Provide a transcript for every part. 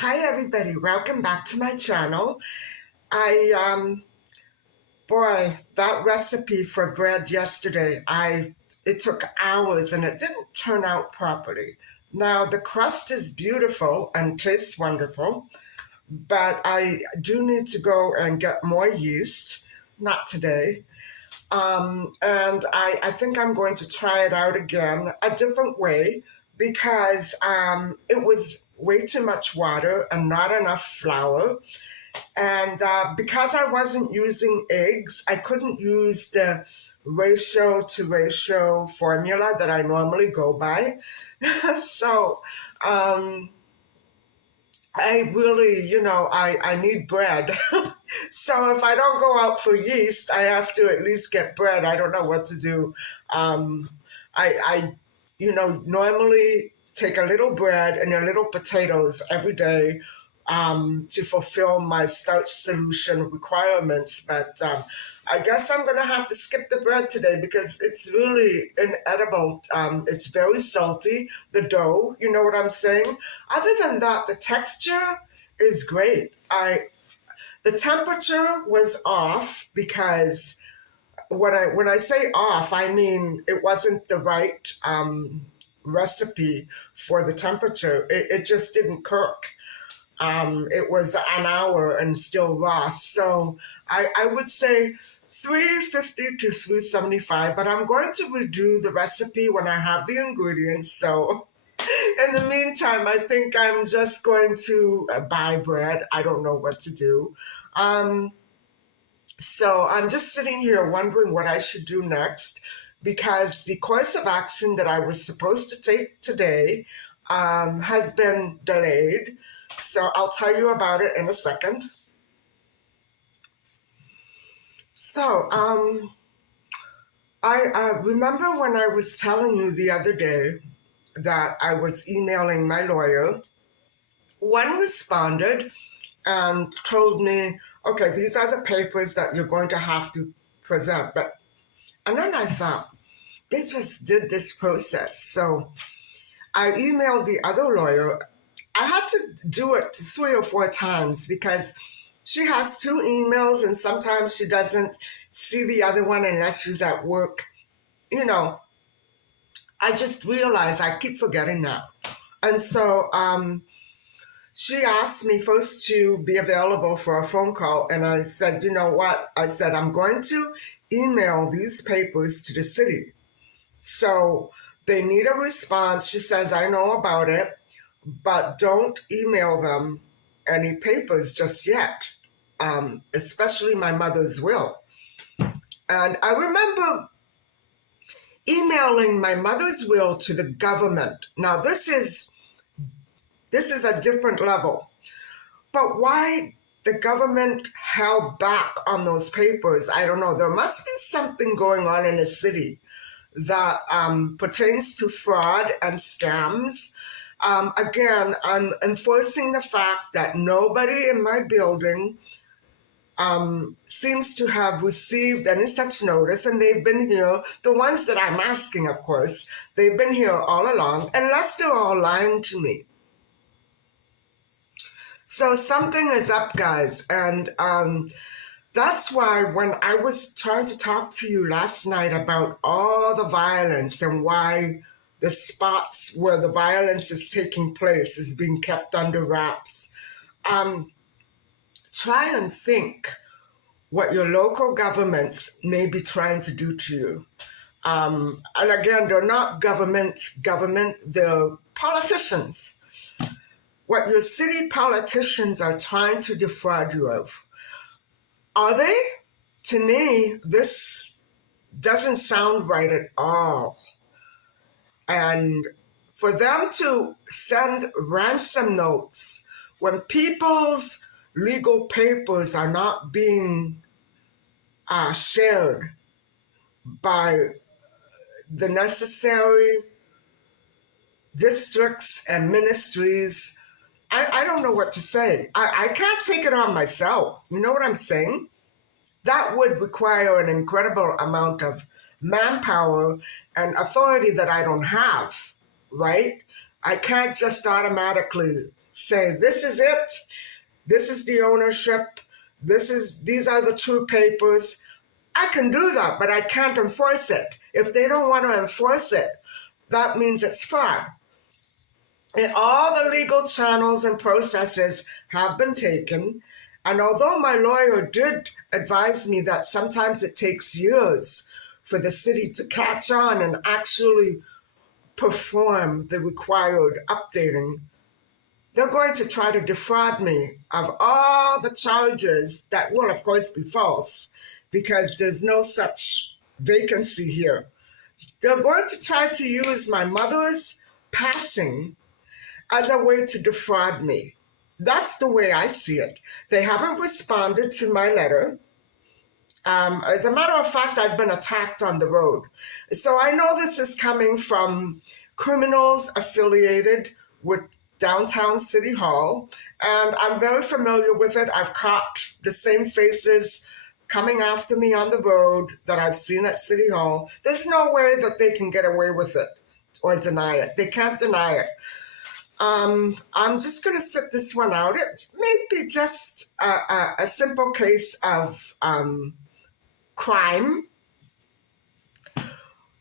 Hi everybody, welcome back to my channel. I boy, that recipe for bread yesterday, it took hours and it didn't turn out properly. Now the crust is beautiful and tastes wonderful, but I do need to go and get more yeast. Not today. And I think I'm going to try it out again a different way because it was way too much water and not enough flour. And because I wasn't using eggs, I couldn't use the ratio to ratio formula that I normally go by. So um, I really, I need bread. So if I don't go out for yeast, I have to at least get bread. I don't know what to do. Um, I normally take a little bread and a little potatoes every day to fulfill my starch solution requirements. But I guess I'm going to have to skip the bread today because it's really inedible. It's very salty, the dough, you know what I'm saying? Other than that, the texture is great. The temperature was off because when I say off, I mean it wasn't the right recipe for the temperature. It just didn't cook. It was an hour and still raw. So I would say 350 to 375, but I'm going to redo the recipe when I have the ingredients. So in the meantime, I think I'm just going to buy bread. I don't know what to do. Um, so I'm just sitting here wondering what I should do next because the course of action that I was supposed to take today has been delayed. So I'll tell you about it in a second. So I remember when I was telling you the other day that I was emailing my lawyer. One responded and told me, okay, these are the papers that you're going to have to present. And then I thought, they just did this process. So I emailed the other lawyer. I had to do it 3 or 4 times because she has 2 emails and sometimes she doesn't see the other one unless she's at work. You know, I just realized I keep forgetting that. And so she asked me first to be available for a phone call. And I said, you know what? I said, I'm going to email these papers to the city. So they need a response. She says, I know about it, but don't email them any papers just yet, especially my mother's will. And I remember emailing my mother's will to the government. Now, this is a different level. But why the government held back on those papers, I don't know. There must be something going on in the city that pertains to fraud and scams. Again, I'm enforcing the fact that nobody in my building seems to have received any such notice, and they've been here, the ones that I'm asking, of course, they've been here all along, unless they're all lying to me. So something is up, guys, and that's why when I was trying to talk to you last night about all the violence and why the spots where the violence is taking place is being kept under wraps, try and think what your local governments may be trying to do to you. And again, they're not government, they're politicians. What your city politicians are trying to defraud you of. Are they? To me, this doesn't sound right at all. And for them to send ransom notes when people's legal papers are not being shared by the necessary districts and ministries, I don't know what to say. I can't take it on myself. You know what I'm saying? That would require an incredible amount of manpower and authority that I don't have, right? I can't just automatically say, this is it, this is the ownership, these are the true papers. I can do that, but I can't enforce it. If they don't want to enforce it, that means it's fraud. And all the legal channels and processes have been taken. And although my lawyer did advise me that sometimes it takes years for the city to catch on and actually perform the required updating, they're going to try to defraud me of all the charges that will, of course, be false because there's no such vacancy here. They're going to try to use my mother's passing as a way to defraud me. That's the way I see it. They haven't responded to my letter. As a matter of fact, I've been attacked on the road. So I know this is coming from criminals affiliated with downtown City Hall, and I'm very familiar with it. I've caught the same faces coming after me on the road that I've seen at City Hall. There's no way that they can get away with it or deny it. They can't deny it. I'm just going to sit this one out. It may be just a simple case of crime.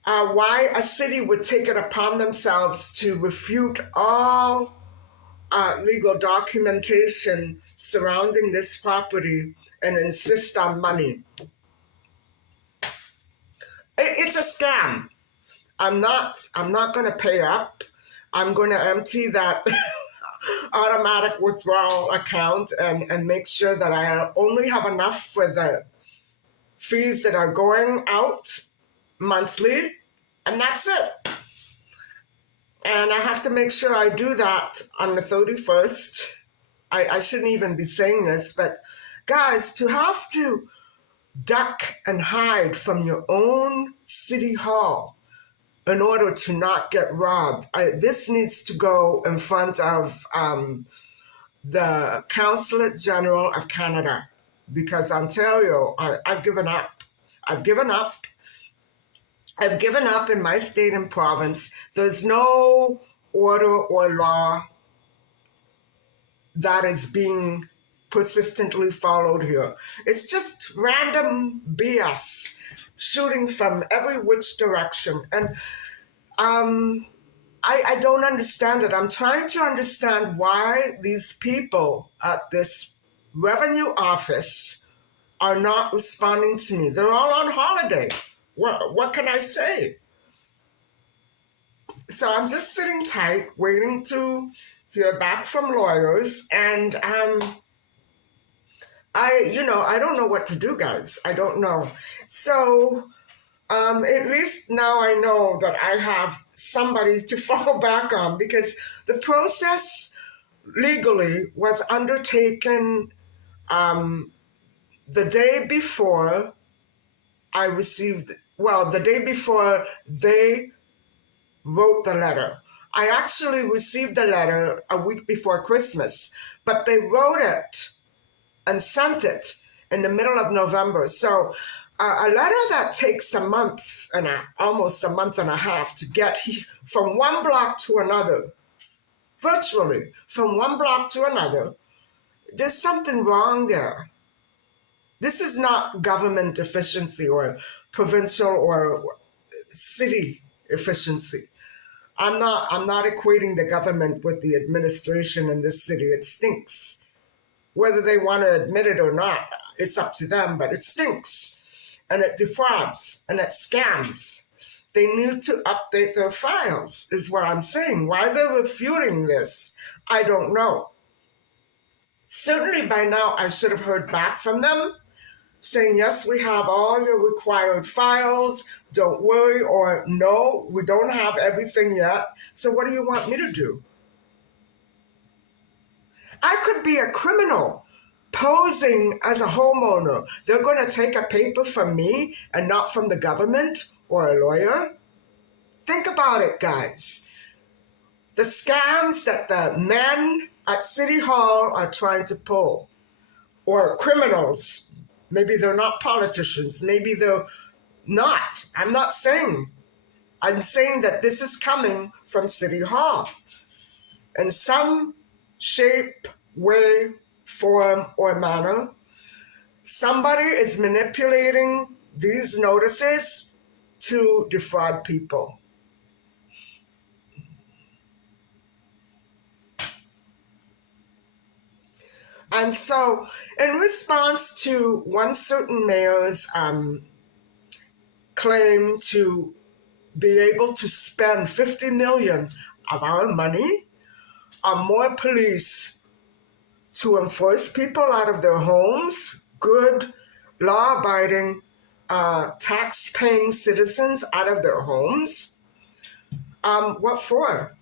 Why a city would take it upon themselves to refute all legal documentation surrounding this property and insist on money. It's a scam. I'm not going to pay up. I'm going to empty that automatic withdrawal account and make sure that I only have enough for the fees that are going out monthly, and that's it. And I have to make sure I do that on the 31st. I shouldn't even be saying this, but guys, to have to duck and hide from your own city hall in order to not get robbed, this needs to go in front of the Consulate General of Canada, because Ontario, I've given up. I've given up in my state and province. There's no order or law that is being persistently followed here. It's just random BS shooting from every which direction. And I don't understand it. I'm trying to understand why these people at this revenue office are not responding to me. They're all on holiday. What can I say? So I'm just sitting tight, waiting to hear back from lawyers, and I don't know what to do, guys. I don't know. So at least now I know that I have somebody to fall back on, because the process legally was undertaken the day before the day before they wrote the letter. I actually received the letter a week before Christmas, but they wrote it and sent it in the middle of November. So a letter that takes almost a month and a half to get from one block to another, virtually from one block to another, there's something wrong there. This is not government efficiency or provincial or city efficiency. I'm not equating the government with the administration in this city. It stinks. Whether they want to admit it or not, it's up to them, but it stinks. And it defrauds and it scams. They need to update their files, is what I'm saying. Why they're refuting this, I don't know. Certainly by now I should have heard back from them saying, yes, we have all your required files, don't worry, or no, we don't have everything yet, so what do you want me to do? I could be a criminal posing as a homeowner. They're going to take a paper from me and not from the government or a lawyer? Think about it, guys. The scams that the men at City Hall are trying to pull, or criminals. Maybe they're not politicians. Maybe they're not. I'm not saying. I'm saying that this is coming from City Hall. And some shape, way, form, or manner, somebody is manipulating these notices to defraud people. And so, in response to one certain mayor's claim to be able to spend 50 million of our money on more police to enforce people out of their homes, good, law abiding, tax paying citizens out of their homes. What for?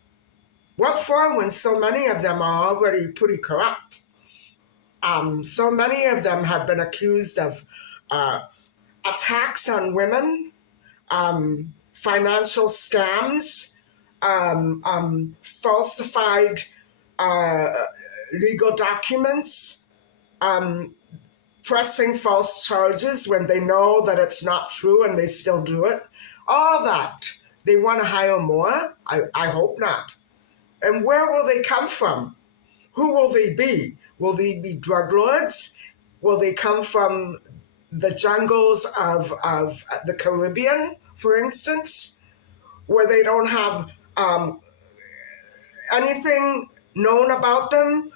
What for when so many of them are already pretty corrupt? So many of them have been accused of uh, attacks on women, financial scams, falsified uh, legal documents, um, pressing false charges when they know that it's not true and they still do it. All that. They want to hire more? I hope not. And where will they come from? Who will they be? Will they be drug lords? Will they come from the jungles of the Caribbean, for instance, where they don't have anything known about them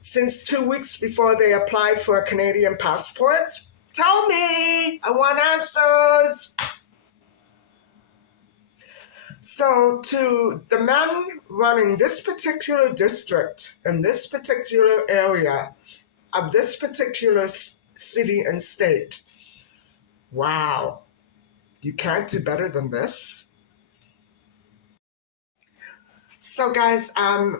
since 2 weeks before they applied for a Canadian passport? Tell me! I want answers! So, to the men running this particular district in this particular area of this particular city and state, wow, you can't do better than this. So, guys,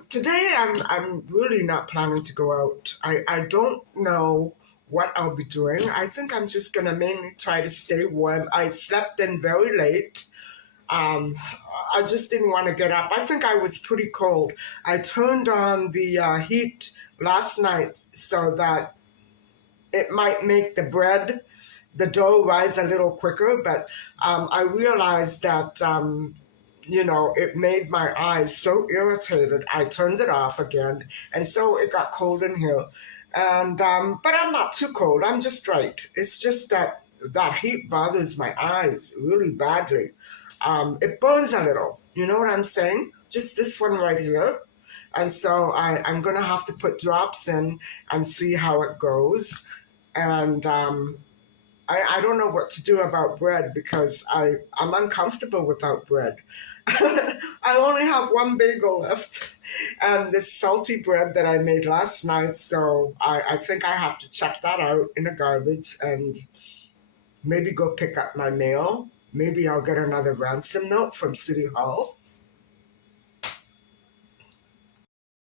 today I'm really not planning to go out. I don't know what I'll be doing. I think I'm just gonna mainly try to stay warm. I slept in very late. Um, I just didn't want to get up. I think I was pretty cold. I turned on the heat last night so that it might make the dough rise a little quicker, but I realized that, it made my eyes so irritated. I turned it off again, and so it got cold in here. And but I'm not too cold. I'm just right. It's just that heat bothers my eyes really badly. It burns a little. You know what I'm saying? Just this one right here. And so I'm going to have to put drops in and see how it goes. And I don't know what to do about bread because I'm uncomfortable without bread. I only have one bagel left and this salty bread that I made last night. So I think I have to check that out in the garbage and maybe go pick up my mail. Maybe I'll get another ransom note from City Hall.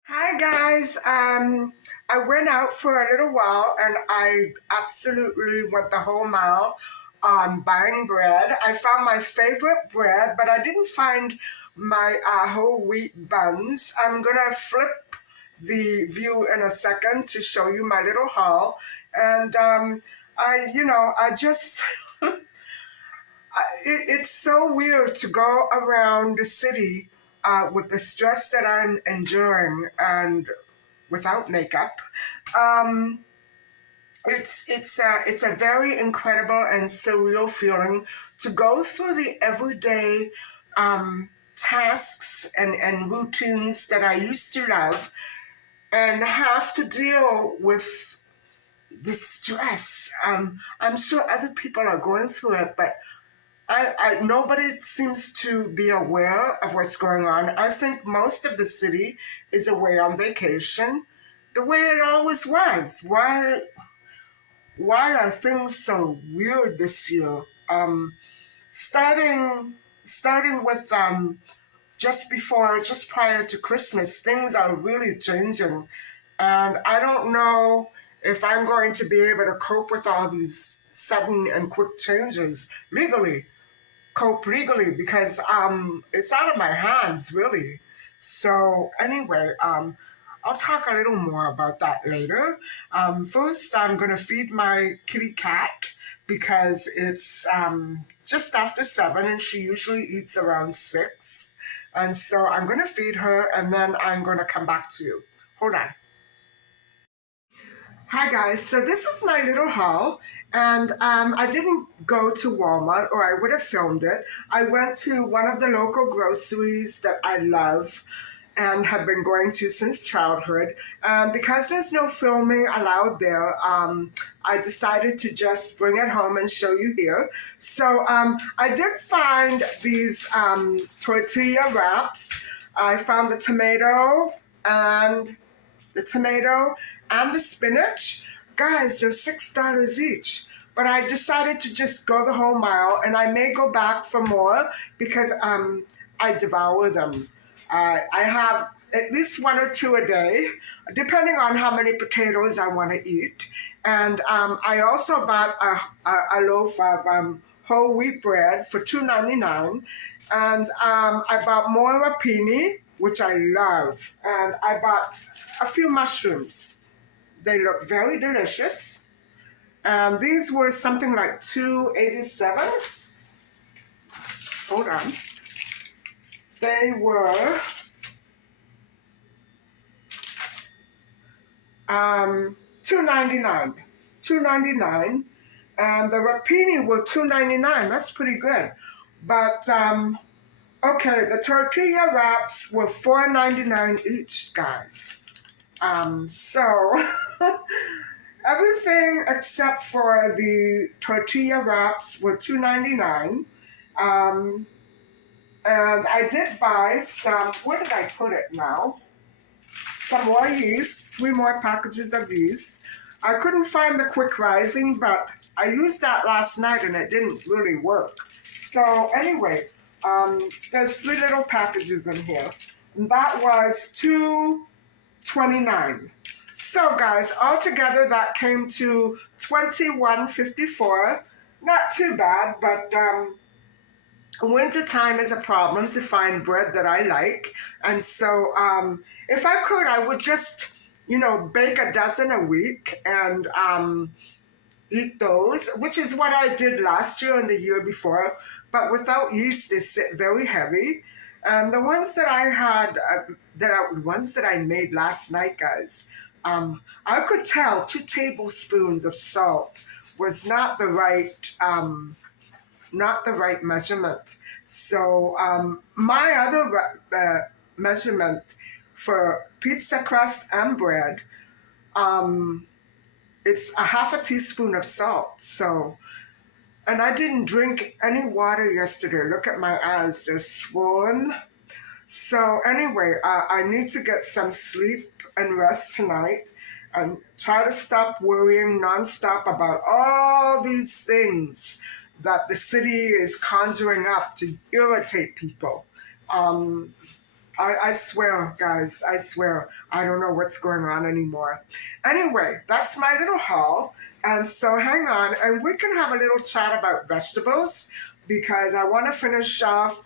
Hi guys. I went out for a little while and I absolutely went the whole mile buying bread. I found my favorite bread, but I didn't find my whole wheat buns. I'm gonna flip the view in a second to show you my little haul. And I just it's so weird to go around the city with the stress that I'm enduring and without makeup. Um, it's a very incredible and surreal feeling to go through the everyday tasks and routines that I used to love and have to deal with the stress. I'm sure other people are going through it, but nobody seems to be aware of what's going on. I think most of the city is away on vacation, the way it always was. Why are things so weird this year? Starting with just prior to Christmas, things are really changing, and I don't know if I'm going to be able to cope with all these sudden and quick changes legally. Cope legally because it's out of my hands really. So anyway, I'll talk a little more about that later. First, I'm gonna feed my kitty cat because it's just after 7 and she usually eats around 6, and so I'm gonna feed her and then I'm gonna come back to you. Hold on. Hi guys, so this is my little haul, and I didn't go to Walmart or I would have filmed it. I went to one of the local groceries that I love and have been going to since childhood. Because there's no filming allowed there, I decided to just bring it home and show you here. So I did find these tortilla wraps. I found and the tomato and the spinach. Guys, they're $6 each. But I decided to just go the whole mile, and I may go back for more because I devour them. I have at least one or two a day, depending on how many potatoes I want to eat. And I also bought a loaf of whole wheat bread for $2.99, and I bought more rapini, which I love, and I bought a few mushrooms. They look very delicious. These were something like $2.87. Hold on. They were $2.99. $2.99. And the rapini were $2.99. That's pretty good. But okay, the tortilla wraps were $4.99 each, guys. So everything except for the tortilla wraps were $2.99. And I did buy some, where did I put it now? Some more yeast, 3 more packages of yeast. I couldn't find the quick rising, but I used that last night and it didn't really work. So anyway, there's 3 little packages in here. And that was $2.29. So guys, altogether that came to $21.54. Not too bad, but winter time is a problem to find bread that I like. And so if I could, I would just, bake a dozen a week and eat those, which is what I did last year and the year before. But without yeast, they sit very heavy. And the ones that I had, the ones that I made last night, guys, I could tell 2 tablespoons of salt was not the right measurement. So my other measurement for pizza crust and bread, it's a half a teaspoon of salt. So, and I didn't drink any water yesterday. Look at my eyes, they're swollen. So anyway, I need to get some sleep and rest tonight and try to stop worrying nonstop about all these things that the city is conjuring up to irritate people. I swear, guys, I swear, I don't know what's going on anymore. Anyway, that's my little haul. And so hang on, and we can have a little chat about vegetables because I want to finish off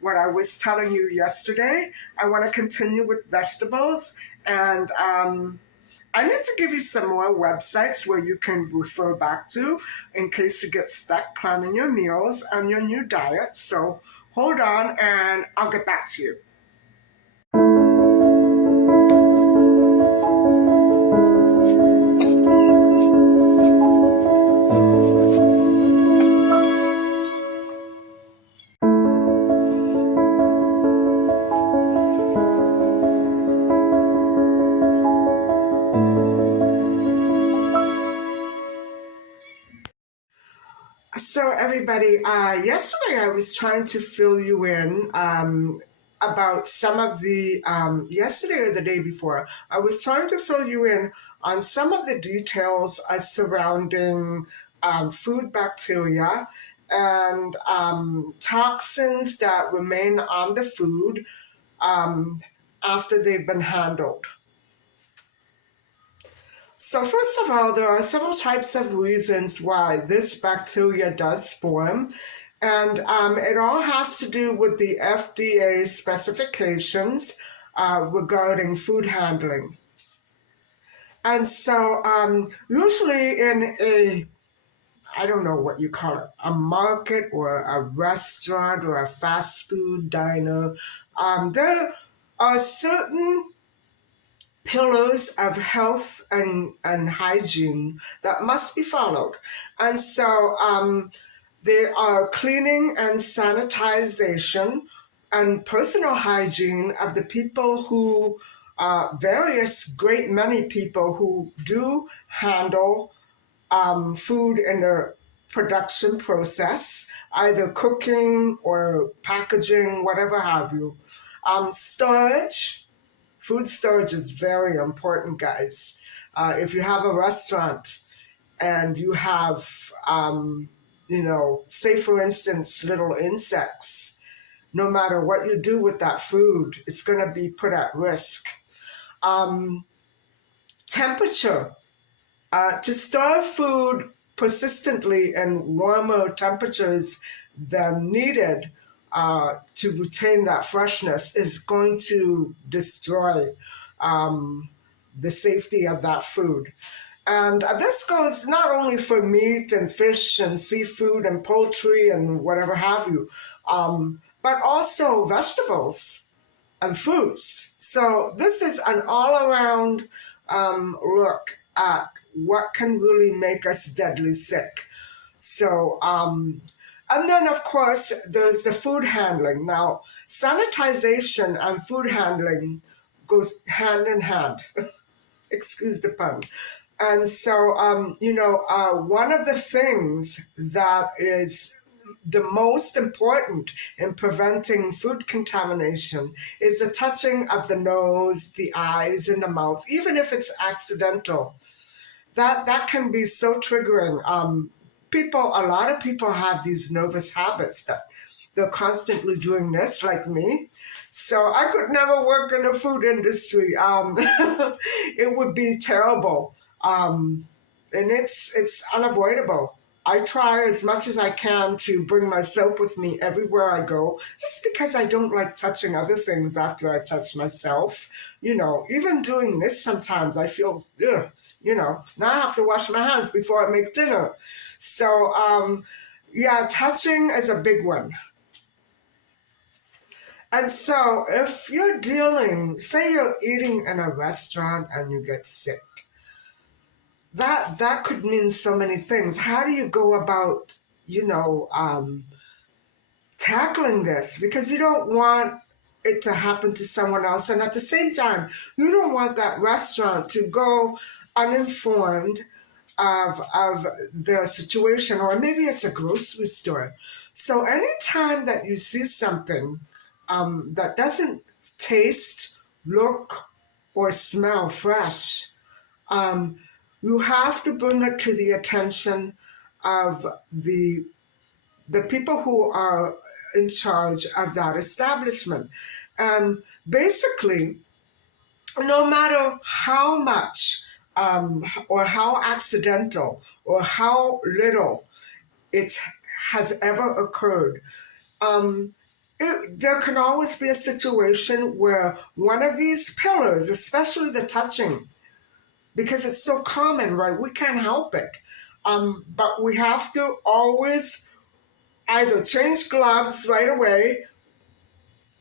what I was telling you yesterday. I want to continue with vegetables, and I need to give you some more websites where you can refer back to in case you get stuck planning your meals and your new diet. So hold on, and I'll get back to you. So, everybody, yesterday I was trying to fill you in about some of yesterday or the day before, I was trying to fill you in on some of the details surrounding food bacteria and toxins that remain on the food um, after they've been handled. So first of all, there are several types of reasons why this bacteria does form, and it all has to do with the FDA specifications regarding food handling. And so usually in I don't know what you call it, a market or a restaurant or a fast food diner, there are certain pillars of health and hygiene that must be followed. And so they are cleaning and sanitization and personal hygiene of the people who, various great many people who do handle food in the production process, either cooking or packaging, whatever have you. Storage, food storage is very important, guys. If you have a restaurant and you have, say for instance, little insects, no matter what you do with that food, it's going to be put at risk. Temperature. To store food persistently in warmer temperatures than needed to retain that freshness is going to destroy the safety of that food. And this goes not only for meat and fish and seafood and poultry and whatever have you, but also vegetables and fruits. So this is an all-around look at what can really make us deadly sick. So, and then of course, there's the food handling. Now, sanitization and food handling goes hand in hand. Excuse the pun. And so, one of the things that is the most important in preventing food contamination is the touching of the nose, the eyes, and the mouth, even if it's accidental. That can be so triggering. A lot of people have these nervous habits that they're constantly doing this, like me. So I could never work in the food industry. It would be terrible, and it's unavoidable. I try as much as I can to bring my soap with me everywhere I go, just because I don't like touching other things after I've touched myself. Even doing this sometimes I feel, ugh, now I have to wash my hands before I make dinner. So, yeah, touching is a big one. And so if you're say you're eating in a restaurant and you get sick, that could mean so many things. How do you go about, tackling this? Because you don't want it to happen to someone else. And at the same time, you don't want that restaurant to go uninformed of the situation, or maybe it's a grocery store. So anytime that you see something that doesn't taste, look, or smell fresh, you have to bring it to the attention of the people who are in charge of that establishment. And basically, no matter how much or how accidental or how little it has ever occurred, there can always be a situation where one of these pillars, especially the touching, because it's so common, right? We can't help it. But we have to always either change gloves right away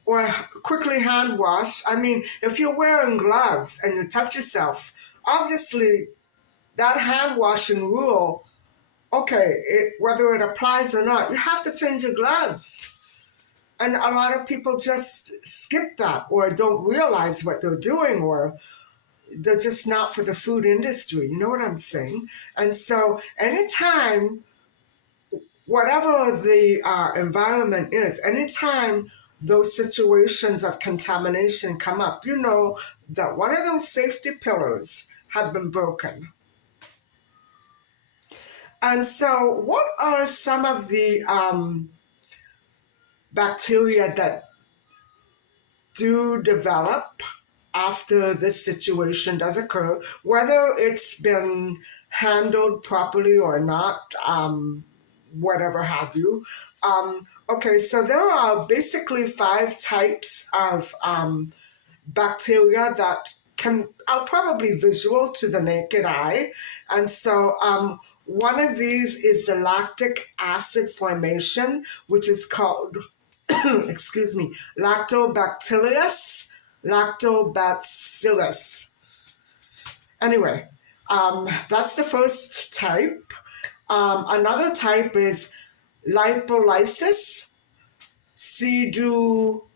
or quickly hand wash. I mean, if you're wearing gloves and you touch yourself, obviously that hand washing rule, okay, whether it applies or not, you have to change your gloves. And a lot of people just skip that or don't realize what they're doing, or they're just not for the food industry. You know what I'm saying? And so anytime, whatever the environment is, anytime those situations of contamination come up, you know that one of those safety pillars have been broken. And so what are some of the bacteria that do develop after this situation does occur, whether it's been handled properly or not, whatever have you? Okay, so there are basically 5 types of bacteria that are probably visual to the naked eye. And so one of these is the lactic acid formation, which is called, excuse me, lactobacillus. Anyway, that's the first type. Another type is lipolysis, pseudo,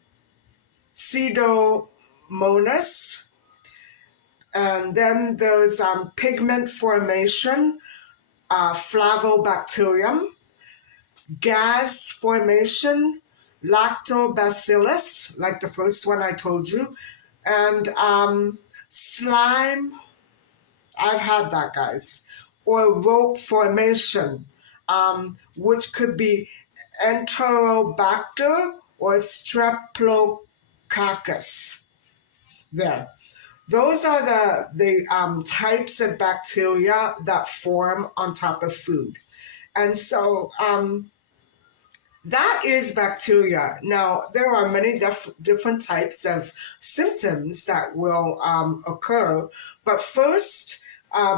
pseudomonas. And then there's pigment formation, flavobacterium, gas formation, lactobacillus, like the first one I told you, and slime. I've had that, guys. Or rope formation, which could be Enterobacter or Streptococcus. There. Those are the types of bacteria that form on top of food. And so that is bacteria. Now, there are many different types of symptoms that will occur. But first,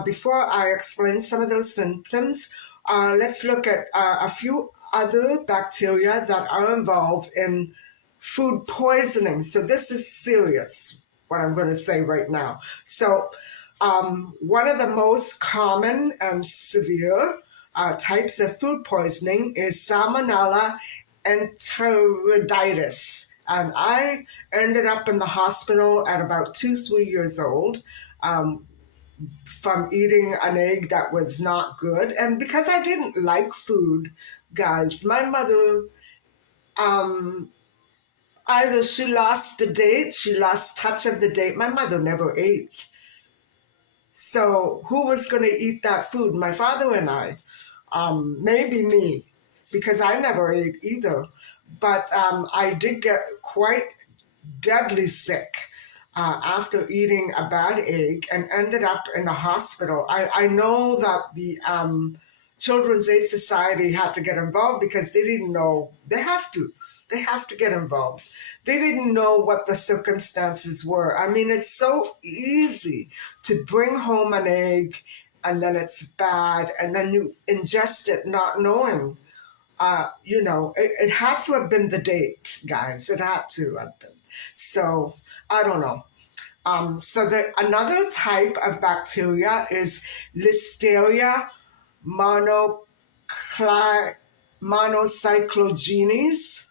before I explain some of those symptoms, let's look at a few other bacteria that are involved in food poisoning. So this is serious, what I'm going to say right now. So one of the most common and severe types of food poisoning is Salmonella enteritis. And I ended up in the hospital at about 3 years old from eating an egg that was not good. And because I didn't like food, guys, my mother, either she lost the date, she lost touch of the date. My mother never ate. So who was going to eat that food? My father and I. Maybe me, because I never ate either. But I did get quite deadly sick after eating a bad egg and ended up in the hospital. I know that the Children's Aid Society had to get involved because they didn't know. They have to. They have to get involved. They didn't know what the circumstances were. I mean, it's so easy to bring home an egg and then it's bad, and then you ingest it not knowing. It had to have been the date, guys. It had to have been. So, I don't know. Another type of bacteria is Listeria monocyclogenes,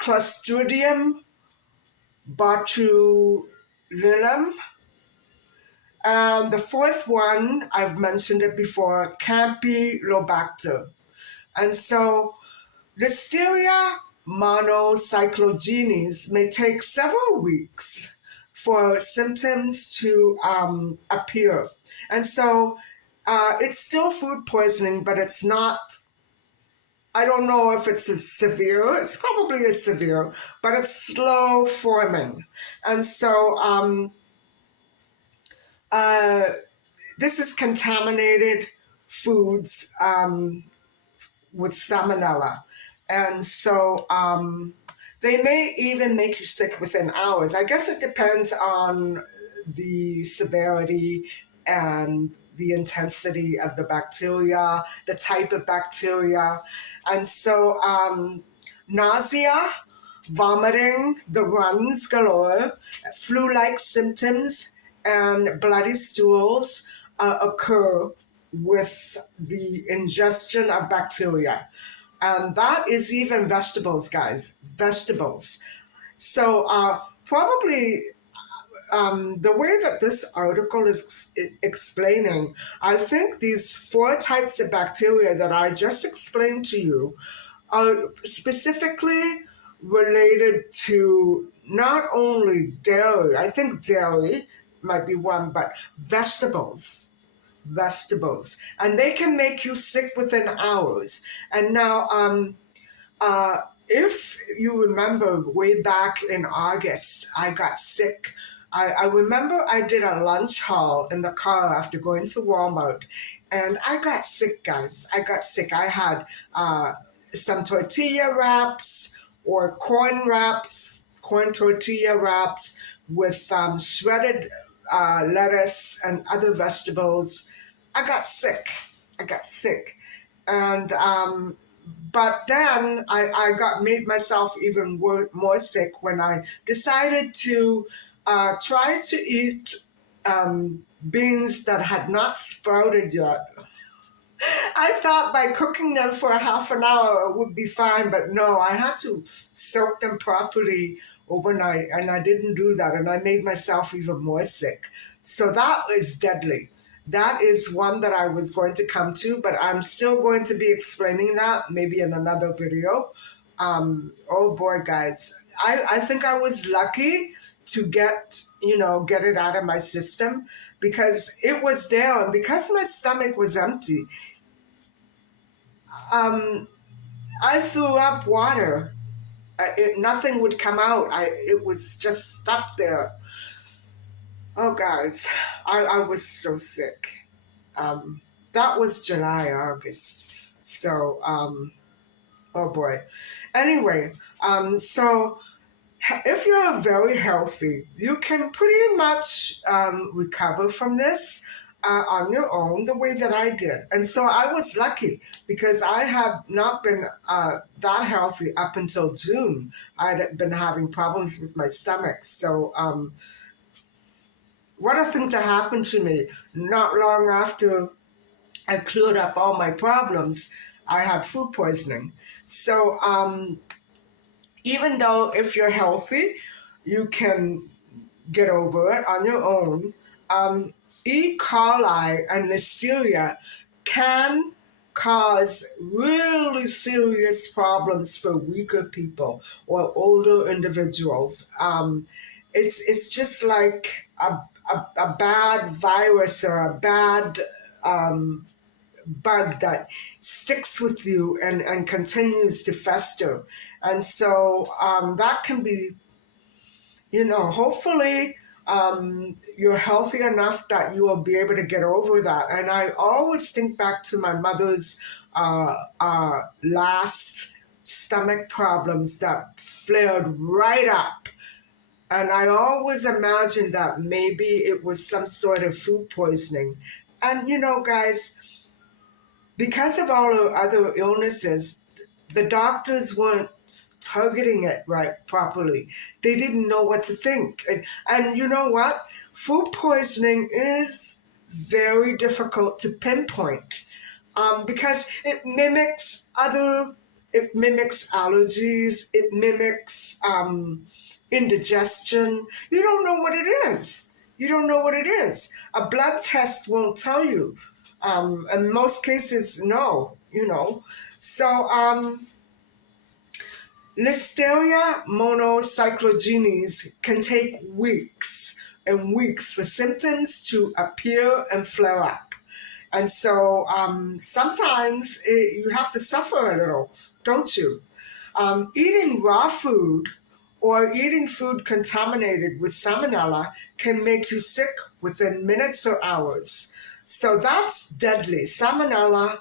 Clostridium botulinum. And the fourth one, I've mentioned it before, Campylobacter. And so Listeria monocyclogenes may take several weeks for symptoms to appear. And so it's still food poisoning, but it's not, I don't know if it's as severe. It's probably as severe, but it's slow forming. And so this is contaminated foods with salmonella. And so they may even make you sick within hours. I guess it depends on the severity and the intensity of the bacteria, the type of bacteria. And so nausea, vomiting, the runs galore, flu-like symptoms, and bloody stools occur with the ingestion of bacteria. And that is even vegetables, guys, vegetables. So probably the way that this article is explaining, I think these 4 types of bacteria that I just explained to you are specifically related to not only dairy, I think dairy might be one, but vegetables. And they can make you sick within hours. And now if you remember way back in August, I got sick. I remember I did a lunch haul in the car after going to Walmart, and I got sick, guys. I got sick. I had some tortilla wraps or corn tortilla wraps with shredded lettuce and other vegetables. I got sick. And but then I made myself even more sick when I decided to try to eat beans that had not sprouted yet. I thought by cooking them for a half an hour it would be fine, but no, I had to soak them properly overnight, and I didn't do that, and I made myself even more sick. So that is deadly. That is one that I was going to come to, but I'm still going to be explaining that maybe in another video. Oh boy, guys, I think I was lucky to get it out of my system because it was there, and because my stomach was empty, um, I threw up water. Nothing would come out. It was just stuck there. Oh, guys, I was so sick. That was July, August. So, oh boy. Anyway, so if you're very healthy, you can pretty much recover from this on your own the way that I did. And so I was lucky because I have not been that healthy up until June. I'd been having problems with my stomach. So what a thing to happen to me. Not long after I cleared up all my problems, I had food poisoning. So even though if you're healthy, you can get over it on your own. E. coli and listeria can cause really serious problems for weaker people or older individuals. It's just like a bad virus or a bad bug that sticks with you and continues to fester. And so that can be, hopefully you're healthy enough that you will be able to get over that. And I always think back to my mother's last stomach problems that flared right up. And I always imagined that maybe it was some sort of food poisoning. And, guys, because of all the other illnesses, the doctors weren't targeting it right properly. They didn't know what to think. And you know what? Food poisoning is very difficult to pinpoint because it mimics allergies, it mimics indigestion. You don't know what it is. You don't know what it is. A blood test won't tell you. In most cases, no, So, Listeria monocyclogenes can take weeks and weeks for symptoms to appear and flare up. And so sometimes you have to suffer a little, don't you? Eating raw food or eating food contaminated with salmonella can make you sick within minutes or hours. So that's deadly. Salmonella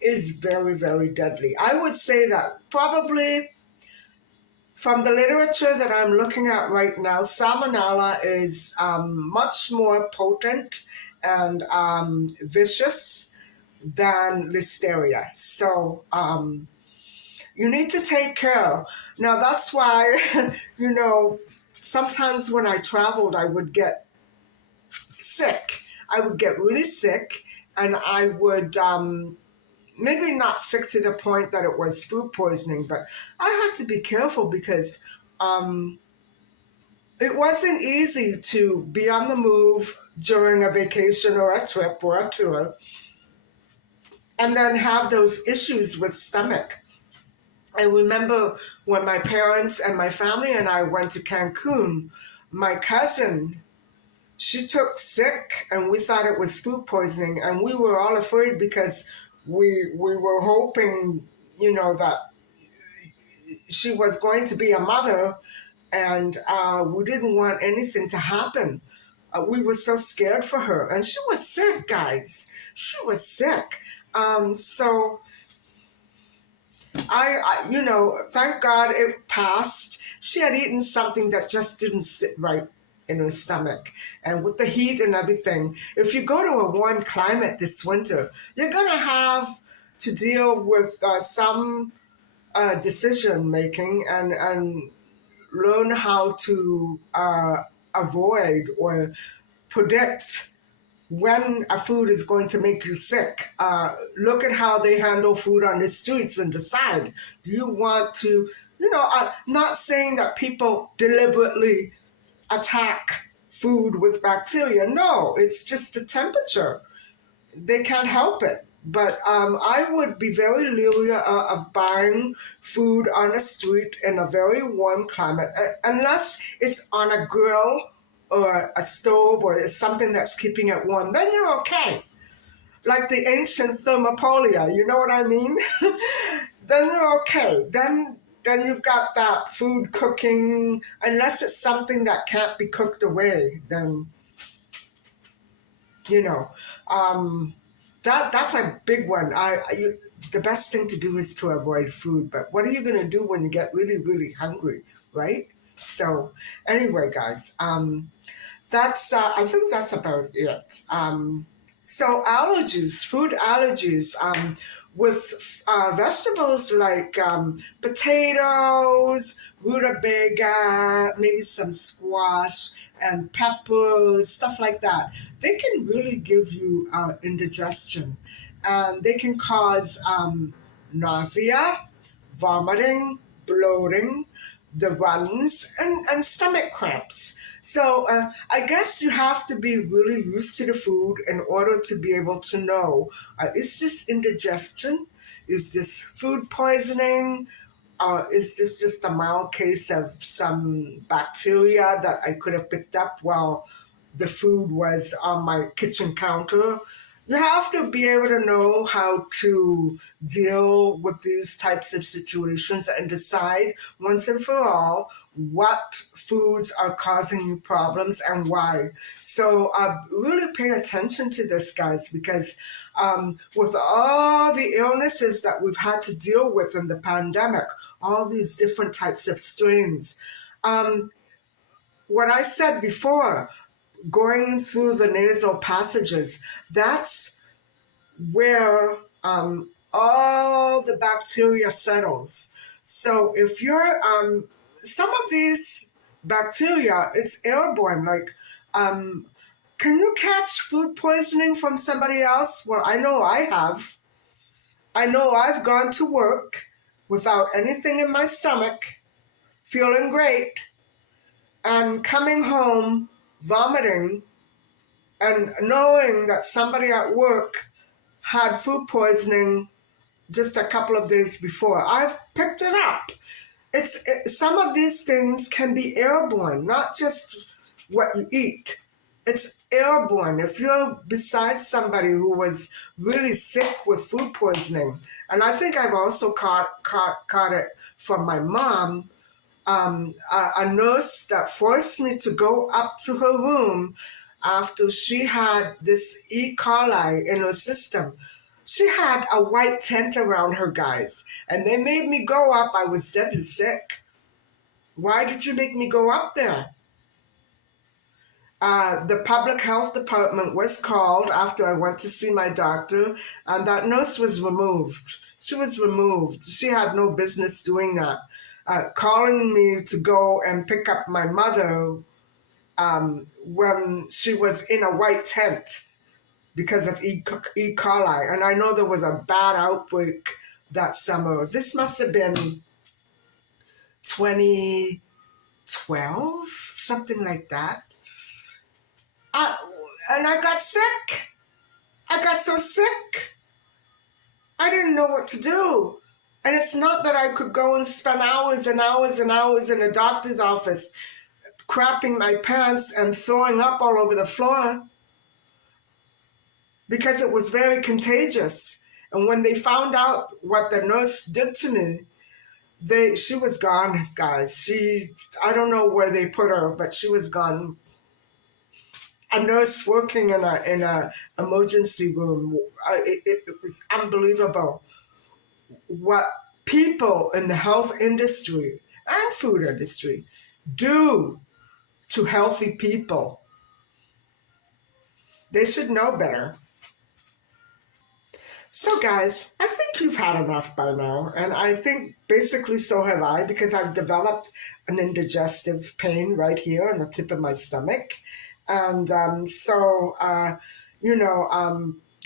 is very, very deadly. I would say that probably from the literature that I'm looking at right now, salmonella is much more potent and vicious than listeria. So you need to take care. Now that's why, sometimes when I traveled, I would get sick. I would get really sick, and I would maybe not sick to the point that it was food poisoning, but I had to be careful because it wasn't easy to be on the move during a vacation or a trip or a tour and then have those issues with stomach. I remember when my parents and my family and I went to Cancun, my cousin, she took sick and we thought it was food poisoning, and we were all afraid because we were hoping, that she was going to be a mother, and we didn't want anything to happen. We were so scared for her, and she was sick, guys. She was sick. So thank God it passed. She had eaten something that just didn't sit right in her stomach. And with the heat and everything, if you go to a warm climate this winter, you're going to have to deal with some decision making and learn how to avoid or predict when a food is going to make you sick. Look at how they handle food on the streets and decide, do you want to, not saying that people deliberately attack food with bacteria. No, it's just the temperature. They can't help it. But I would be very leery of buying food on the street in a very warm climate, unless it's on a grill or a stove or something that's keeping it warm. Then you're okay. Like the ancient thermopolia, you know what I mean? Then you're okay. Then you've got that food cooking, unless it's something that can't be cooked away. Then you know. Um, that's a big one. The best thing to do is to avoid food. But what are you gonna do when you get really, really hungry, right? So anyway, guys, that's I think that's about it. So allergies, food allergies. With vegetables like potatoes, rutabaga, maybe some squash and peppers, stuff like that. They can really give you indigestion, and they can cause nausea, vomiting, bloating, the runs, and stomach cramps. So I guess you have to be really used to the food in order to be able to know, is this indigestion? Is this food poisoning? Is this just a mild case of some bacteria that I could have picked up while the food was on my kitchen counter? You have to be able to know how to deal with these types of situations and decide once and for all what foods are causing you problems and why. So really pay attention to this, guys, because with all the illnesses that we've had to deal with in the pandemic, all these different types of strains, what I said before, going through the nasal passages, that's where all the bacteria settles. So if you're, some of these bacteria, it's airborne. Like, can you catch food poisoning from somebody else? Well, I know I have. I know I've gone to work without anything in my stomach, feeling great, and coming home vomiting and knowing that somebody at work had food poisoning just a couple of days before. I've picked it up. Some of these things can be airborne, not just what you eat. It's airborne. If you're beside somebody who was really sick with food poisoning, and I think I've also caught it from my mom, a nurse that forced me to go up to her room after she had this E. coli in her system. She had a white tent around her, guys, and they made me go up. I was deadly sick. Why did you make me go up there? The public health department was called after I went to see my doctor, and that nurse was removed. She was removed. She had no business doing that. Calling me to go and pick up my mother when she was in a white tent because of E. coli. And I know there was a bad outbreak that summer. This must have been 2012, something like that. And I got sick. I got so sick. I didn't know what to do. And it's not that I could go and spend hours and hours and hours in a doctor's office crapping my pants and throwing up all over the floor, because it was very contagious. And when they found out what the nurse did to me, she was gone, guys. I don't know where they put her, but she was gone. A nurse working in a emergency room. It was unbelievable what people in the health industry and food industry do to healthy people. They should know better. So guys, I think you've had enough by now, and I think basically so have I, because I've developed an indigestive pain right here on the tip of my stomach. And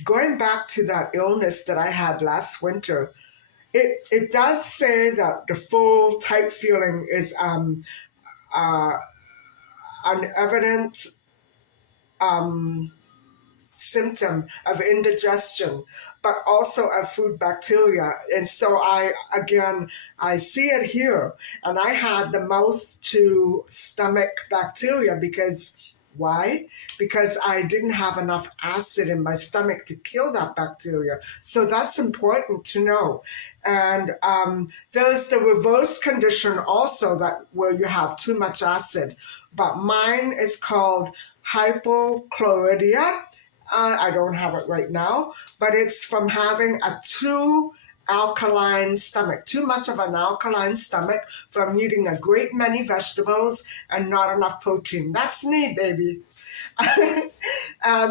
going back to that illness that I had last winter, it does say that the full tight feeling is uh, an evident um, symptom of indigestion, but also of food bacteria. And so I see it here. And I had the mouth to stomach bacteria because why? Because I didn't have enough acid in my stomach to kill that bacteria. So that's important to know. And there's the reverse condition also, that where you have too much acid. But mine is called hypochlorhydria. I don't have it right now, but it's from having a too alkaline stomach, too much of an alkaline stomach from eating a great many vegetables and not enough protein. That's me, baby.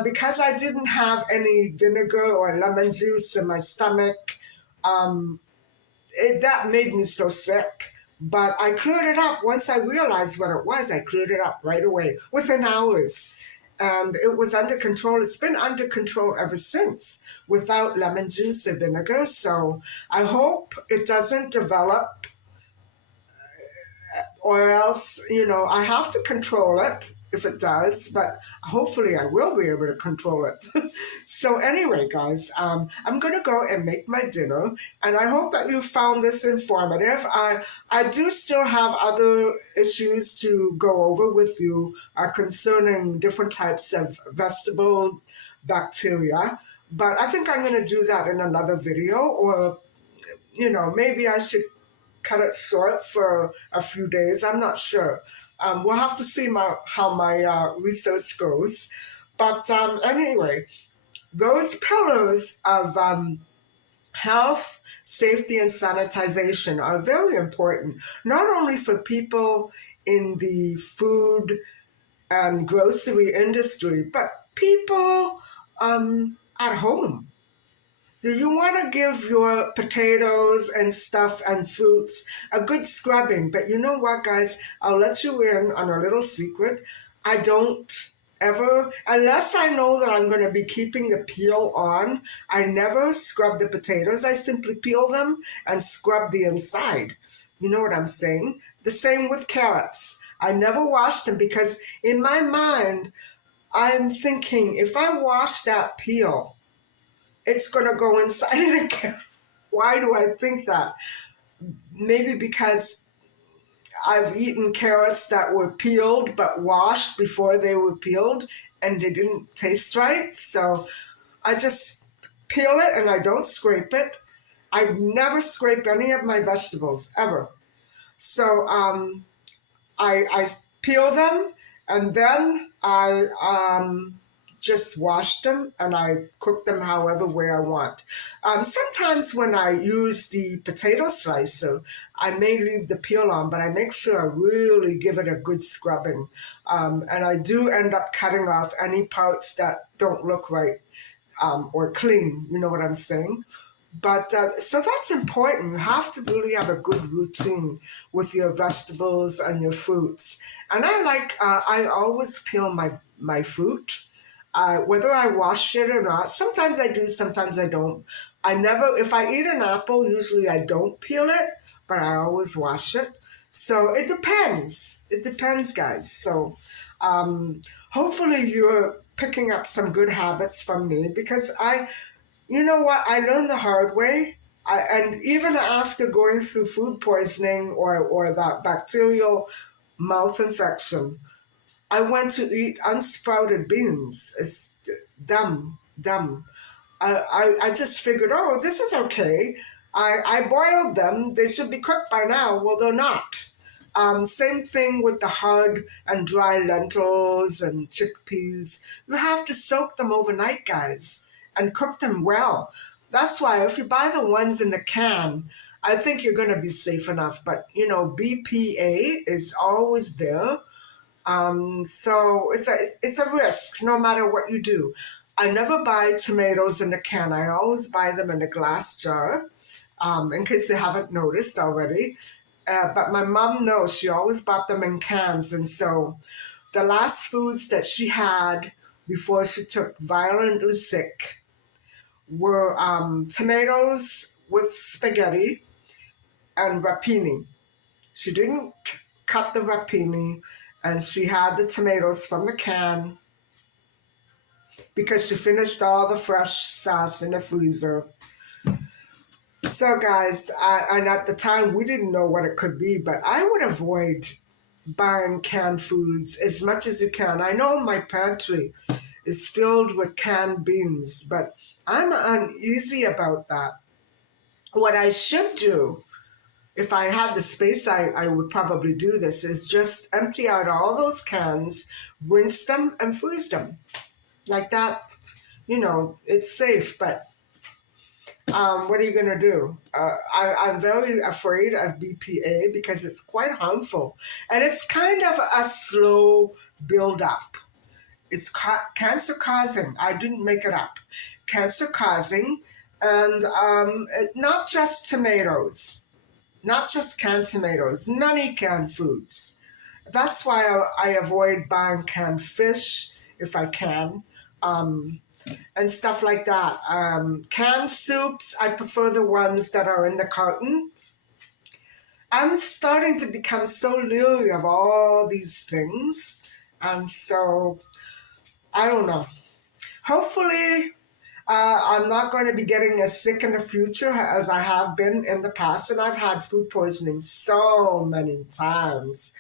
Because I didn't have any vinegar or lemon juice in my stomach, that made me so sick. But I cleared it up. Once I realized what it was, I cleared it up right away, within hours. And it was under control. It's been under control ever since, without lemon juice or vinegar. So I hope it doesn't develop, or else, I have to control it if it does, but hopefully I will be able to control it. So anyway, guys, I'm going to go and make my dinner, and I hope that you found this informative. I do still have other issues to go over with you concerning different types of vegetable bacteria, but I think I'm going to do that in another video, or maybe I should cut it short for a few days. I'm not sure. We'll have to see how my research goes. But anyway, those pillars of health, safety, and sanitization are very important, not only for people in the food and grocery industry, but people at home. Do you want to give your potatoes and stuff and fruits a good scrubbing? But you know what, guys? I'll let you in on a little secret. I don't ever, unless I know that I'm going to be keeping the peel on, I never scrub the potatoes. I simply peel them and scrub the inside. You know what I'm saying? The same with carrots. I never wash them because in my mind, I'm thinking if I wash that peel, it's going to go inside it again. Why do I think that? Maybe because I've eaten carrots that were peeled but washed before they were peeled and they didn't taste right. So I just peel it and I don't scrape it. I never scrape any of my vegetables, ever. So I peel them and then I just wash them and I cook them however way I want. Sometimes when I use the potato slicer, I may leave the peel on, but I make sure I really give it a good scrubbing. And I do end up cutting off any parts that don't look right or clean, you know what I'm saying? But so that's important. You have to really have a good routine with your vegetables and your fruits. And I always peel my fruit, whether I wash it or not. Sometimes I do, sometimes I don't. If I eat an apple, usually I don't peel it, but I always wash it. So it depends. It depends, guys. So hopefully you're picking up some good habits from me, because you know what? I learned the hard way. And even after going through food poisoning or that bacterial mouth infection, I went to eat unsprouted beans. It's dumb, dumb. I just figured, oh, this is okay. I boiled them. They should be cooked by now. Well, they're not. Same thing with the hard and dry lentils and chickpeas. You have to soak them overnight, guys, and cook them well. That's why if you buy the ones in the can, I think you're going to be safe enough. But, BPA is always there. So it's a risk no matter what you do. I never buy tomatoes in a can. I always buy them in a glass jar, in case you haven't noticed already. But my mom knows, she always bought them in cans. And so the last foods that she had before she took violently sick were tomatoes with spaghetti and rapini. She didn't cut the rapini, and she had the tomatoes from the can because she finished all the fresh sauce in the freezer. So, guys, and at the time we didn't know what it could be, but I would avoid buying canned foods as much as you can. I know my pantry is filled with canned beans, but I'm uneasy about that. What I should do, if I had the space, I would probably do this, is just empty out all those cans, rinse them, and freeze them. Like that, it's safe, but what are you going to do? I'm very afraid of BPA because it's quite harmful. And it's kind of a slow build up. It's cancer causing. I didn't make it up. Cancer causing. And it's not just tomatoes, not just canned tomatoes, many canned foods. That's why I avoid buying canned fish if I can. And stuff like that. Canned soups, I prefer the ones that are in the carton. I'm starting to become so leery of all these things. And so, I don't know. Hopefully, I'm not going to be getting as sick in the future as I have been in the past. And I've had food poisoning so many times.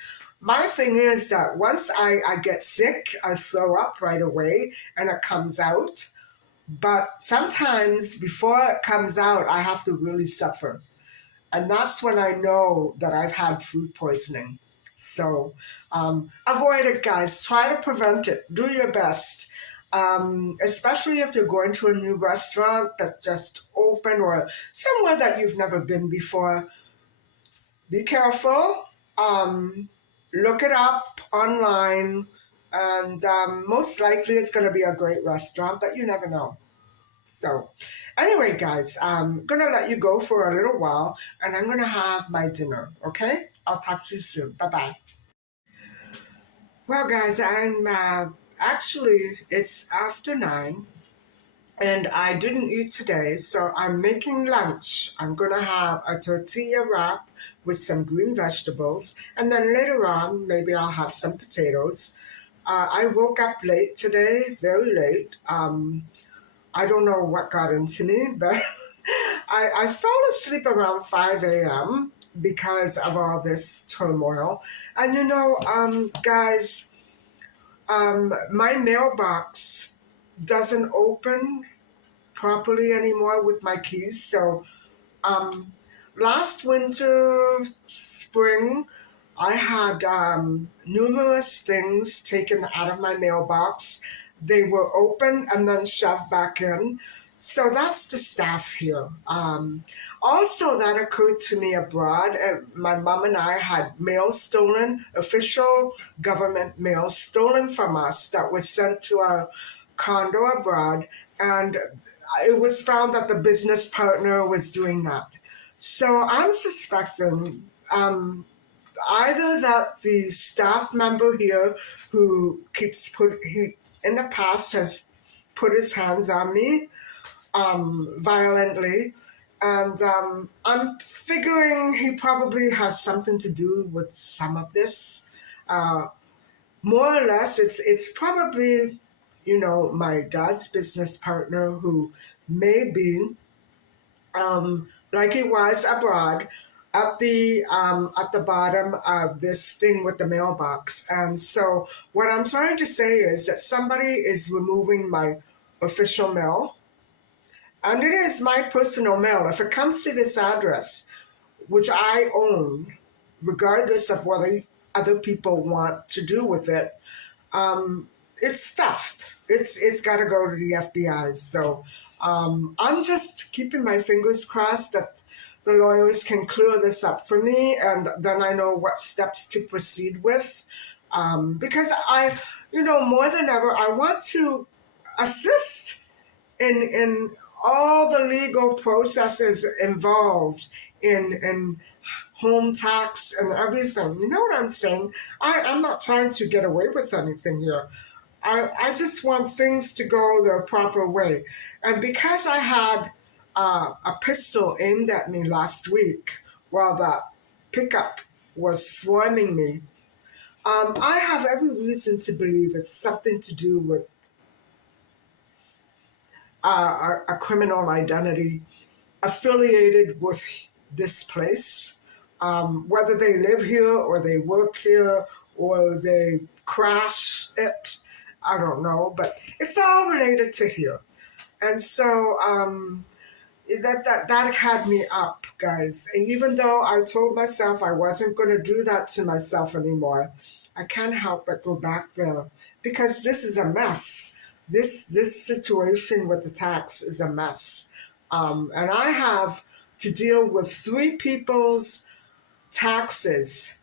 My thing is that once I get sick, I throw up right away and it comes out. But sometimes before it comes out, I have to really suffer. And that's when I know that I've had food poisoning. So avoid it, guys. Try to prevent it. Do your best. Especially if you're going to a new restaurant that just opened or somewhere that you've never been before. Be careful. Look it up online. And most likely it's going to be a great restaurant, but you never know. So, anyway, guys, I'm going to let you go for a little while and I'm going to have my dinner, okay? I'll talk to you soon. Bye bye. Well, guys, I'm actually, it's after 9 and I didn't eat today, so I'm making lunch. I'm going to have a tortilla wrap with some green vegetables, and then later on, maybe I'll have some potatoes. I woke up late today, very late. I don't know what got into me, but I fell asleep around 5 a.m. because of all this turmoil. And guys, my mailbox doesn't open properly anymore with my keys. So last winter, spring, I had numerous things taken out of my mailbox. They were open and then shoved back in. So that's the staff here. Also, that occurred to me abroad. My mom and I had mail stolen, official government mail stolen from us that was sent to our condo abroad. And it was found that the business partner was doing that. So I'm suspecting either that the staff member here who in the past has put his hands on me violently, and I'm figuring he probably has something to do with some of this. More or less, it's probably my dad's business partner who may be like he was abroad at the bottom of this thing with the mailbox. And so what I'm trying to say is that somebody is removing my official mail, and it is my personal mail. If it comes to this address, which I own, regardless of what other people want to do with it, it's theft. It's got to go to the FBI. So I'm just keeping my fingers crossed that the lawyers can clear this up for me, and then I know what steps to proceed with. Because more than ever, I want to assist in all the legal processes involved in home tax and everything. You know what I'm saying? I'm not trying to get away with anything here. I just want things to go the proper way. And because I had a pistol aimed at me last week while that pickup was swarming me, I have every reason to believe it's something to do with a criminal identity affiliated with this place. Whether they live here or they work here or they crash it, I don't know, but it's all related to here. And so that had me up, guys. And even though I told myself I wasn't going to do that to myself anymore, I can't help but go back there because this is a mess. This situation with the tax is a mess, and I have to deal with three people's taxes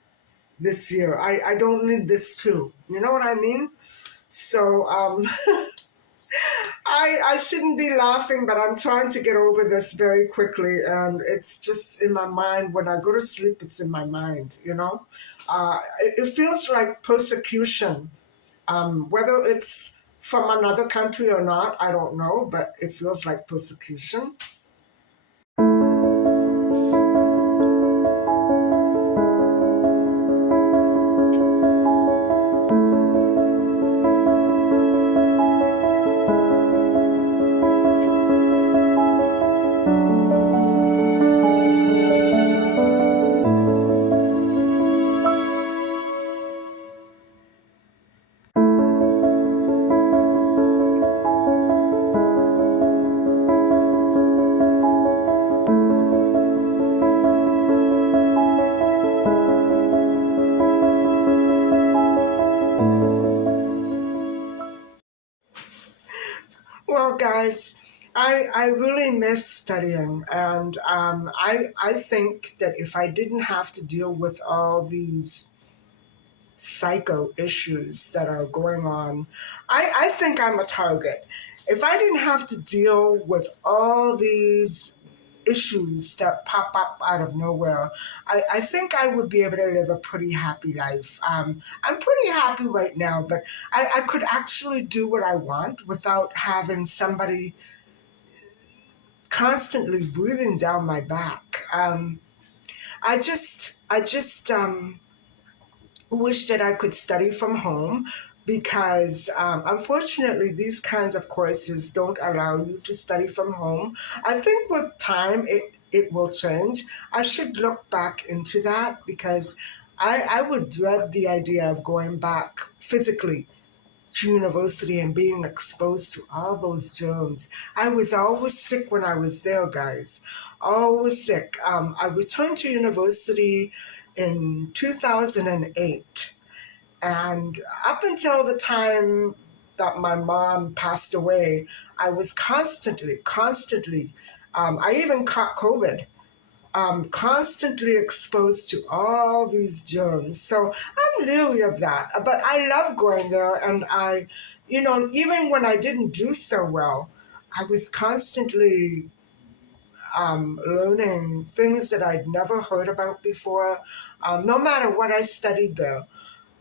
this year. I don't need this too. You know what I mean? So I shouldn't be laughing, but I'm trying to get over this very quickly. And it's just in my mind. When I go to sleep, it's in my mind, you know? It feels like persecution. Whether it's from another country or not, I don't know, but it feels like persecution. Well, guys, I really miss studying, and I think that if I didn't have to deal with all these psycho issues that are going on, I think I'm a target. If I didn't have to deal with all these issues that pop up out of nowhere, I think I would be able to live a pretty happy life. I'm pretty happy right now, but I could actually do what I want without having somebody constantly breathing down my back. I just wish that I could study from home because unfortunately these kinds of courses don't allow you to study from home. I think with time it will change. I should look back into that because I would dread the idea of going back physically to university and being exposed to all those germs. I was always sick when I was there, guys. Always sick. I returned to university in 2008. And up until the time that my mom passed away, I was constantly, I even caught COVID, constantly exposed to all these germs. So I'm leery of that. But I love going there. And even when I didn't do so well, I was constantly learning things that I'd never heard about before, no matter what I studied there.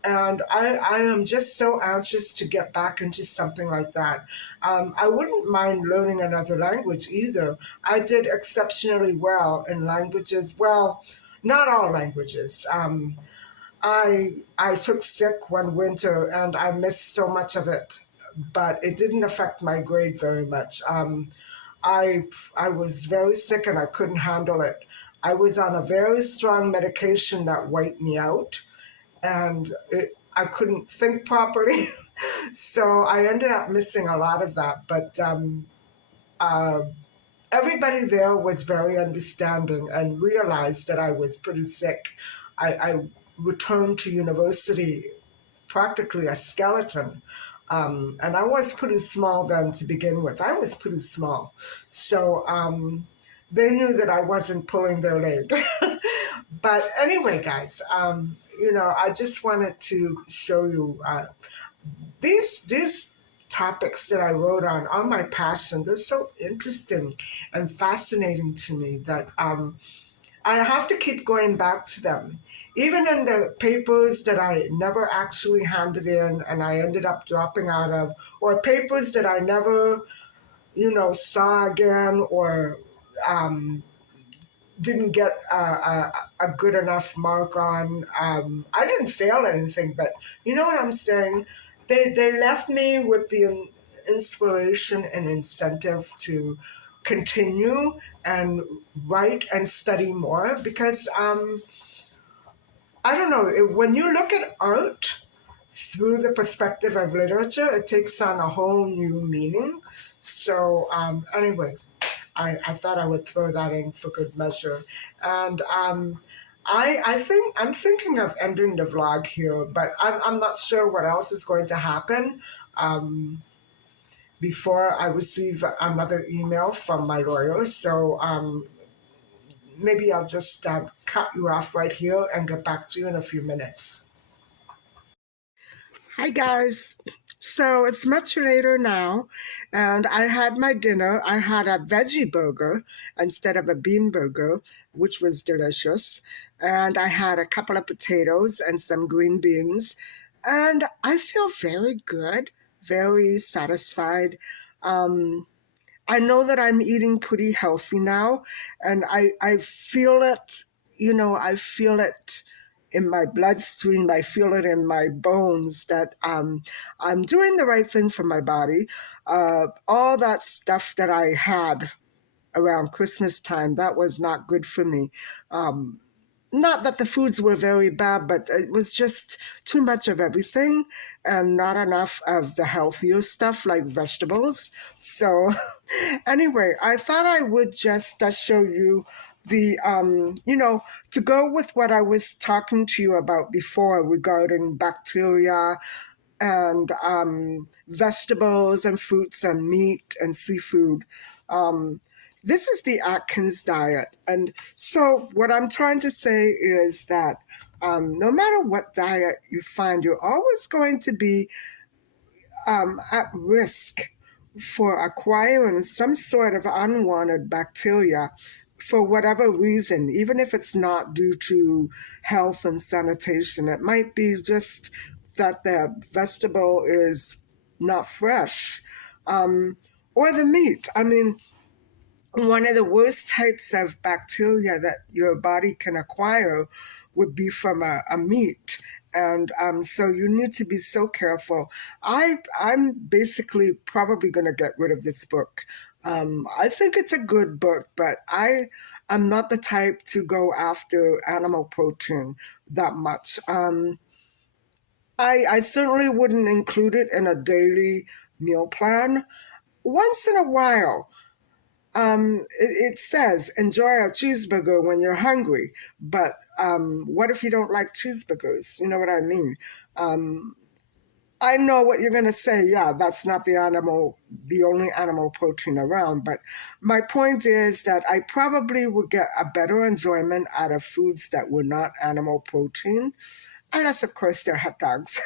And I am just so anxious to get back into something like that. I wouldn't mind learning another language either. I did exceptionally well in languages. Well, not all languages. I took sick one winter and I missed so much of it, but it didn't affect my grade very much. I I was very sick and I couldn't handle it. I was on a very strong medication that wiped me out, and I couldn't think properly. So I ended up missing a lot of that. But uh, everybody there was very understanding and realized that I was pretty sick. I returned to university practically a skeleton. And I was pretty small then to begin with. I was pretty small. So they knew that I wasn't pulling their leg. But anyway, guys, I just wanted to show you these topics that I wrote on are my passion. They're so interesting and fascinating to me that I have to keep going back to them. Even in the papers that I never actually handed in and I ended up dropping out of, or papers that I never, saw again, or um, didn't get a good enough mark on. I didn't fail anything, but you know what I'm saying? They left me with the inspiration and incentive to continue and write and study more because I don't know, when you look at art through the perspective of literature, it takes on a whole new meaning. So, anyway, I thought I would throw that in for good measure. And I think I'm thinking of ending the vlog here, but I'm not sure what else is going to happen before I receive another email from my lawyer. So maybe I'll just cut you off right here and get back to you in a few minutes. Hi, guys. So it's much later now, and I had my dinner. I had a veggie burger instead of a bean burger, which was delicious. And I had a couple of potatoes and some green beans. And I feel very good, very satisfied. Um, I know that I'm eating pretty healthy now, and I feel it, I feel it in my bloodstream. I feel it in my bones that I'm doing the right thing for my body. All that stuff that I had around Christmas time, that was not good for me. Um, Not that the foods were very bad, but it was just too much of everything and not enough of the healthier stuff like vegetables. So, anyway, I thought I would just show you to go with what I was talking to you about before regarding bacteria and vegetables and fruits and meat and seafood. Um, this is the Atkins diet. And so, what I'm trying to say is that no matter what diet you find, you're always going to be at risk for acquiring some sort of unwanted bacteria for whatever reason, even if it's not due to health and sanitation. It might be just that the vegetable is not fresh, or the meat. I mean, one of the worst types of bacteria that your body can acquire would be from a meat. And so you need to be so careful. I'm basically probably going to get rid of this book. I think it's a good book, but I'm not the type to go after animal protein that much. I certainly wouldn't include it in a daily meal plan. Once in a while, it says enjoy a cheeseburger when you're hungry, but what if you don't like cheeseburgers? You know what I mean? Um, I know what you're going to say. Yeah, that's not the only animal protein around. But my point is that I probably would get a better enjoyment out of foods that were not animal protein, unless, of course, they're hot dogs.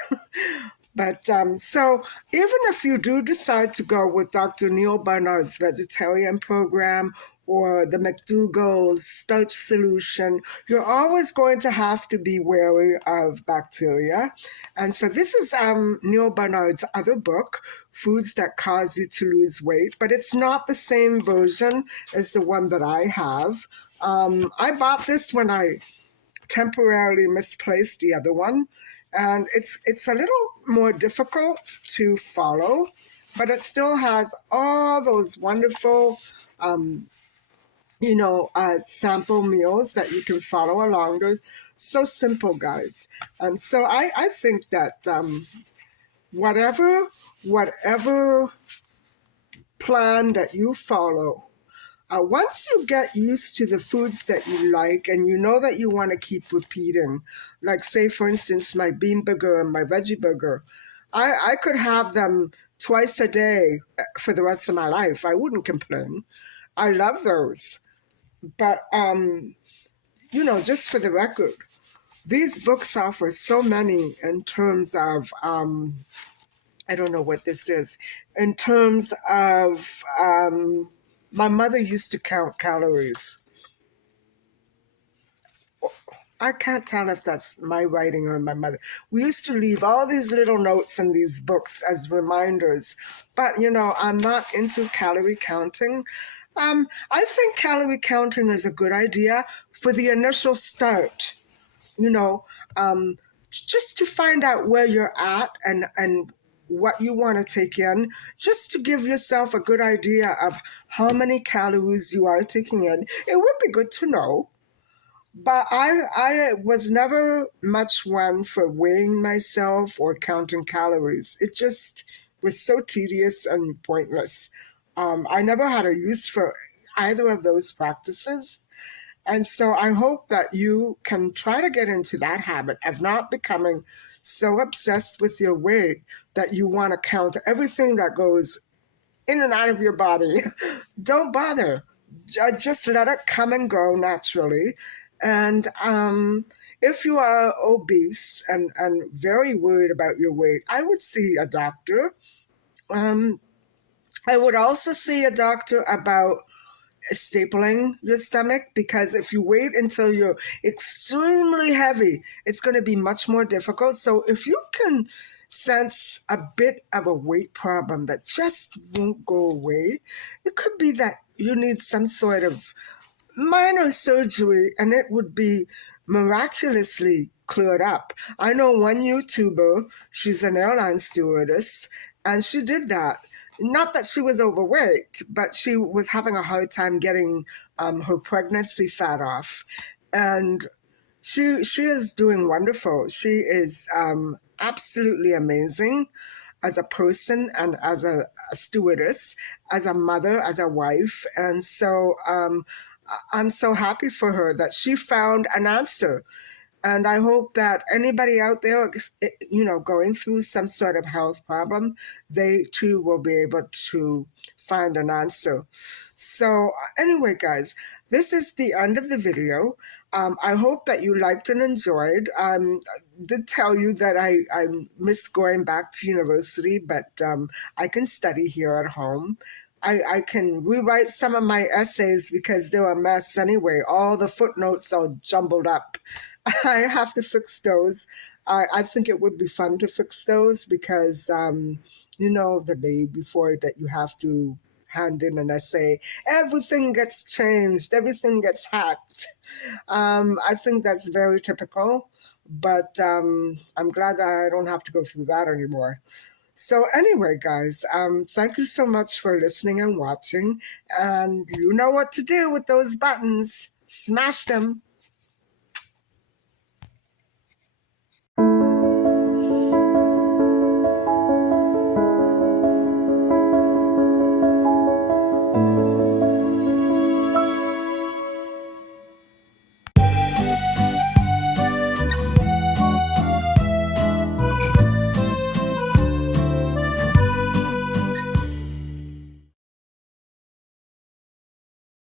But so even if you do decide to go with Dr. Neil Barnard's vegetarian program or the McDougall's starch solution, you're always going to have to be wary of bacteria. And so this is Neil Barnard's other book, Foods That Cause You to Lose Weight, but it's not the same version as the one that I have. I bought this when I temporarily misplaced the other one, and it's a little more difficult to follow, but it still has all those wonderful sample meals that you can follow along. They're so simple, guys. And so I think that whatever plan that you follow, once you get used to the foods that you like and you know that you want to keep repeating, like say for instance my bean burger and my veggie burger, I could have them twice a day for the rest of my life. I wouldn't complain. I love those. But just for the record, these books offer so many in terms of I don't know what this is. In terms of, my mother used to count calories. I can't tell if that's my writing or my mother. We used to leave all these little notes in these books as reminders, but I'm not into calorie counting. I think calorie counting is a good idea for the initial start, you know, um, just to find out where you're at and what you want to take in, just to give yourself a good idea of how many calories you are taking in. It would be good to know. But I was never much one for weighing myself or counting calories. It just was so tedious and pointless. I never had a use for either of those practices. And so I hope that you can try to get into that habit of not becoming so obsessed with your weight that you want to count everything that goes in and out of your body. Don't bother. Just let it come and go naturally. And if you are obese and very worried about your weight, I would see a doctor. Um, I would also see a doctor about stapling your stomach, because if you wait until you're extremely heavy, it's going to be much more difficult. So if you can sense a bit of a weight problem that just won't go away, it could be that you need some sort of minor surgery and it would be miraculously cleared up. I know one YouTuber, she's an airline stewardess, and she did that. Not that she was overweight, but she was having a hard time getting her pregnancy fat off. And she is doing wonderful. She is absolutely amazing as a person and as a stewardess, as a mother, as a wife. And so I'm so happy for her that she found an answer. And I hope that anybody out there, going through some sort of health problem, they too will be able to find an answer. So, anyway, guys, this is the end of the video. I hope that you liked and enjoyed. Did tell you that I miss going back to university, but I can study here at home. I can rewrite some of my essays because they're a mess anyway. All the footnotes are jumbled up. I have to fix those. I think it would be fun to fix those because, the day before that you have to hand in an essay, everything gets changed, everything gets hacked. I think that's very typical, but I'm glad that I don't have to go through that anymore. So anyway, guys, thank you so much for listening and watching. And you know what to do with those buttons. Smash them.